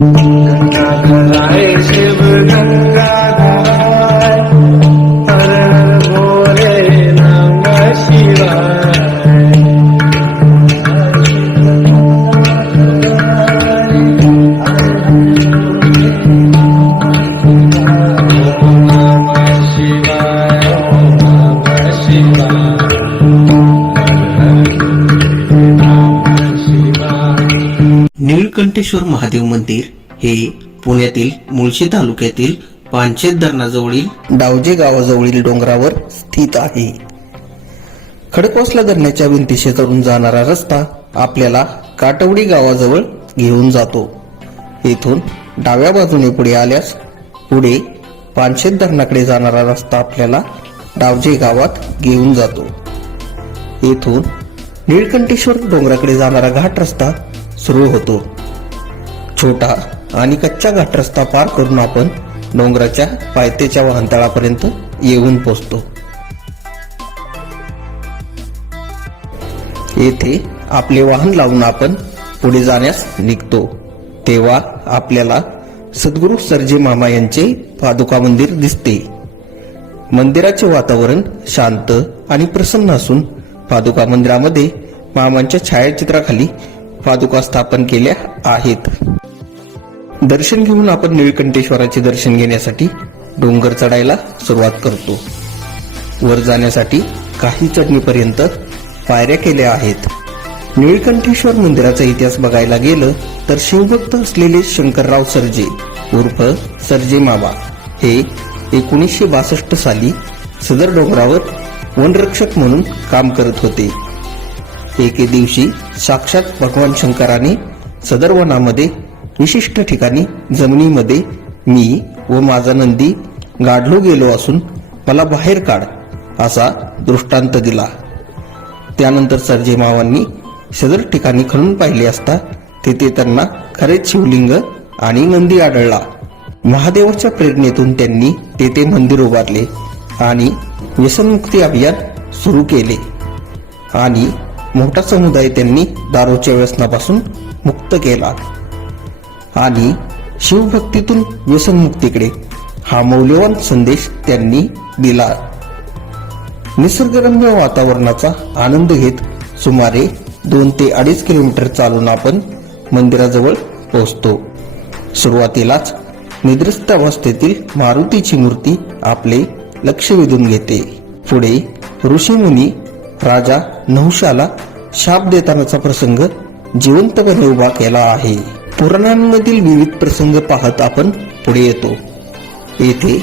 गंगाधराय शिव गंगाधराय हर हर भोले नमः शिवाय। निळकंठेश्वर महादेव मंदिर हे पुण्यातील मुळशी तालुक्यातील पानशेत धरणाजवळील डावजे गावाजवळील डोंगरावर स्थित आहे. खडकवासला धरणाच्या भिंतीशेजारून जाणारा रस्ता आपल्याला काटवडी गावाजवळ घेऊन जातो. येथून डाव्या बाजूने पुढे आल्यास पुढे पानशेत धरणाकडे जाणारा रस्ता आपल्याला डावजे गावात घेऊन जातो. येथून निळकंठेश्वर डोंगराकडे जाणारा घाट रस्ता सुरू होतो. छोटा आणि कच्चा घाट रस्ता पार करून आपण डोंगराच्या पायथ्याच्या वाहनतळापर्यंत येऊन पोहोचतो. येथे आपले वाहन लावून आपण पुढे जाण्यास निघतो. तेव्हा आपल्याला सद्गुरू सर्जे मामा यांचे पादुका मंदिर दिसते. मंदिराचे वातावरण शांत आणि प्रसन्न असून पादुका मंदिरामध्ये मामांच्या छायाचित्राखाली पादुका स्थापन केल्या आहेत. दर्शन घेऊन आपण निळकंठेश्वराचे दर्शन घेण्यासाठी डोंगर चढायला सुरुवात करतो. वर जाण्यासाठी काही चढणीपर्यंत पायऱ्या केल्या आहेत. निळकंठेश्वर मंदिराचा इतिहास बघायला गेलं तर शिवभक्त असलेले शंकरराव सर्जे उर्फ सर्जे मामा हे 1962 साली सदर डोंगरावर वनरक्षक म्हणून काम करत होते. एके दिवशी साक्षात भगवान शंकराने सदर वनामध्ये विशिष्ट ठिकाणी जमिनीमध्ये मी व माझा नंदी गाढलो गेलो असून मला बाहेर काढ असा दृष्टांत दिला. त्यानंतर सर्जे मामांनी सदर ठिकाणी खणून पाहिले असता तेथे त्यांना खरेच शिवलिंग आणि नंदी आढळला. महादेवाच्या प्रेरणेतून त्यांनी तेथे मंदिर उभारले आणि व्यसनमुक्ती अभियान सुरू केले आणि मोठा समुदाय त्यांनी दारूच्या व्यसनापासून मुक्त केला आणि शिवभक्तीतून व्यसनमुक्तीकडे हा मौल्यवान संदेश त्यांनी दिला. निसर्गरम्य वातावरणाचा आनंद घेत सुमारे 2 ते 2.5 किलोमीटर चालून आपण मंदिराजवळ पोहोचतो. सुरुवातीलाच निद्रिस्त अवस्थेतील मारुतीची मूर्ती आपले लक्ष वेधून घेते. पुढे ऋषीमुनी राजा नहुशाला शाप देतानाचा प्रसंग जिवंतपणे उभा केला आहे. पुराणांमधील विविध प्रसंग पाहत आपण पुढे येतो. येथे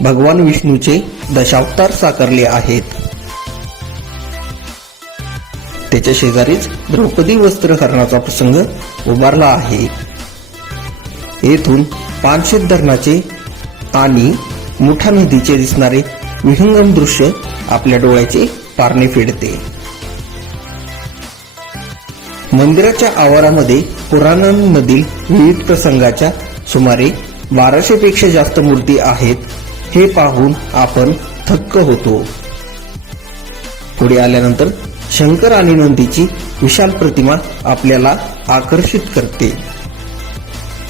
भगवान विष्णूचे दशावतार साकारले आहेत. त्याच्या शेजारीच द्रौपदी वस्त्रहरणाचा प्रसंग उभारला आहे. येथून पानशेत धरणाचे आणि मुठा नदीचे दिसणारे विहंगम दृश्य आपल्या डोळ्याचे पारणे फेडते. मंदिराच्या आवारामध्ये पुराणांमधील विविध प्रसंगाच्या सुमारे 1200 पेक्षा जास्त मूर्ती आहेत. हे पाहून आपण थक्क होतो. पुढे आल्यानंतर शंकर आणि नंदीची विशाल प्रतिमा आपल्याला आकर्षित करते.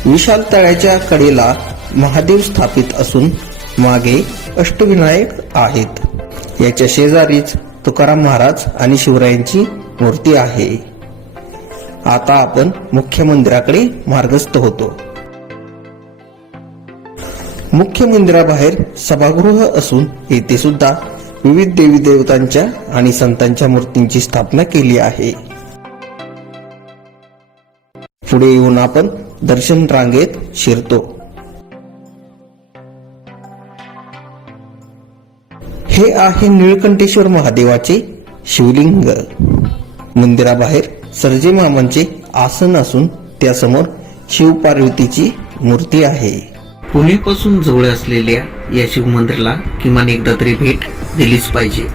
विशाल तळ्याच्या कडेला महादेव स्थापित असून मागे अष्टविनायक आहेत. याच्या शेजारीच तुकाराम महाराज आणि शिवरायांची मूर्ती आहे. आता आपण मुख्य मंदिराकडे मार्गस्थ होतो. मुख्य मंदिराबाहेर सभागृह असून येथे सुद्धा विविध देवी देवतांच्या आणि संतांच्या मूर्तींची स्थापना केली आहे. पुढे येऊन आपण दर्शन रांगेत शिरतो. हे आहे निळकंठेश्वर महादेवाचे शिवलिंग. मंदिराबाहेर सर्जे मामांचे आसन असून त्यासमोर शिवपार्वतीची मूर्ती आहे. पुण्यापासून जवळ असलेल्या या शिव मंदिराला किमान एकदा तरी भेट दिलीच पाहिजे.